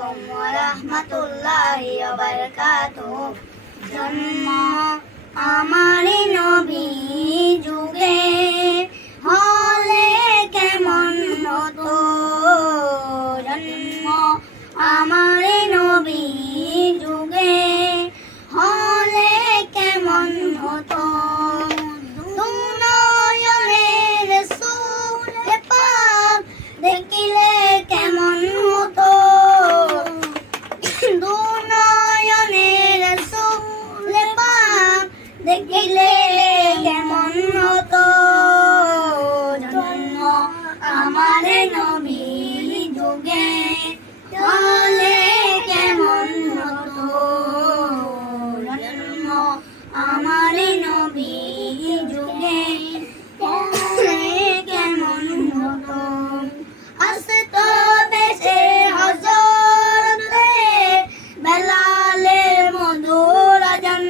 আলাইকুম ওয়া রাহমাতুল্লাহি ওয়া বারাকাতুহু। জন্ম আমার নবী যুগে হলে কেমন হতো, জন্ম আমার নবী যুগে হলে কেমন হতো। দুনয়নের রাসূল পাক দেখিলে কেমন হতো, দুনয়নের রাসূল পাক দেখিলে কেমন হতো। জন্ম আমার নবী যুগে হলে কেমন হতো, জন্ম আমার নবী যুগে হলে কেমন হতো। আসত বেশে হযরতে বেলালের মধুর আযান,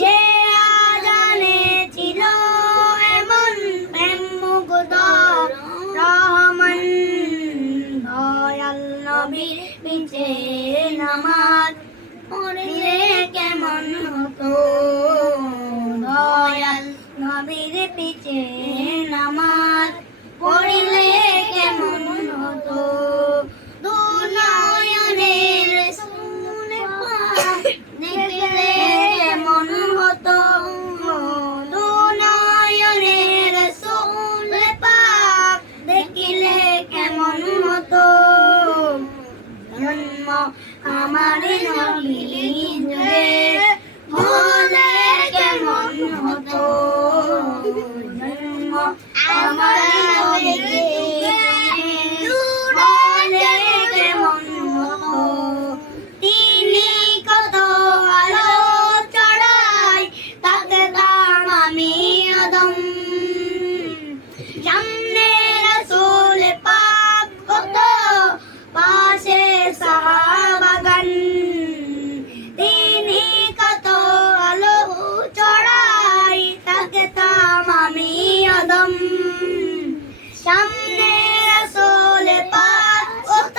যে আযানে ছিল এমন প্রেম মুগ্ধ রহমান। দয়াল নবীর পিছে নামাজ পড়লে কেমন হতো, দয়াল নবীর পিছে নামাজ পড়লে কেমন হতো। দুনয়নের রাসূল পাক দেখলে কেমন হতো, দুনয়নের রাসূল পাক দেখিলে কেমন হতো। জন্ম আমার নবী যুগে হলে কেমন হতো, জন্ম আমার নবী যুগে হলে কেমন হতো। তিনি কত আলো চড়াই তাকতাম আমি আদম, সামনে রাসূল পাক কত পাশে সাহাবাগান। তিনি কত আলো চড়াই তাকতাম আমি আদম, সামনে রাসূল পাক কত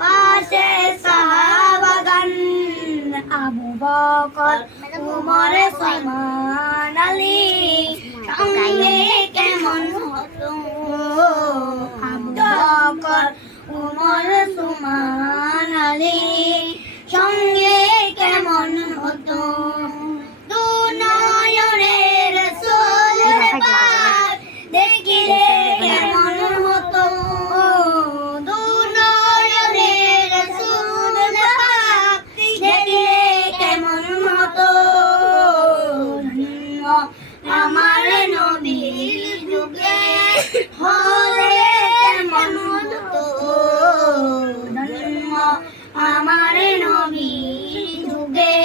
পাশে সাহাবাগান। আবু বকর উমর ওসমান আলী সঙ্গে কেমন হতো, আবু বকর উমর ওসমান আলী সঙ্গে কেমন হতো। দুনয়নের রাসূল পাক দেখিলে কেমন হতো, দুনয়নের রাসূল পাক দেখিলে কেমন হতো। জন্ম আমার নবী যুগে হলে কেমন হতো, জন্ম আমার নবী যুগে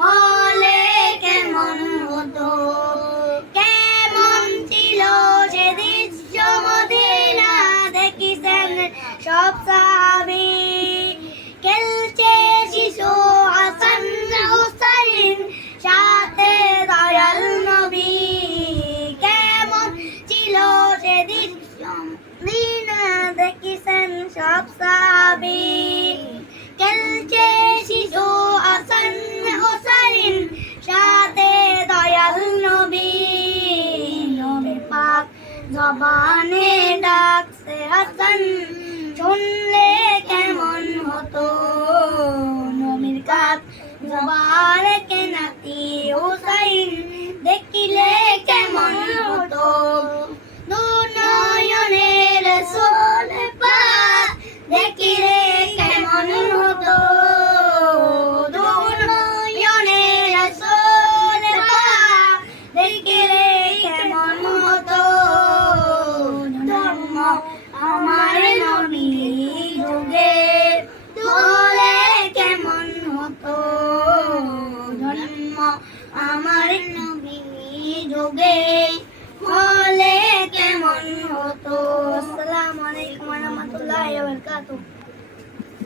হলে কেমন হতো। কেমন ছিল সে দৃশ্য মদিনা দেখিছেন সব সাহাবী, খেলছে শিশু হাসান হুসাইন সাথে দয়াল নবী। কেমন ছিল সে দৃশ্য মদিনা দেখিছেন সব সাহাবী, খেলছে শিশু হাসান হুসাইন সাথে দয়াল নবী। নবী পাক জবানে ডাকছে হাসান, শুনলে কেমন হতো। নবীর কাজ জবারকে নাতি হুসাইন দেখিলে কেমন হতো। দুনয়নের রাসূল পাক দেখিলে কেমন হতো, দুনয়নের রাসূল পাক দেখিলে কেমন হতো। জন্ম আমার নবী যুগে হলে কেমন হতো, জন্ম আমার নবী যুগে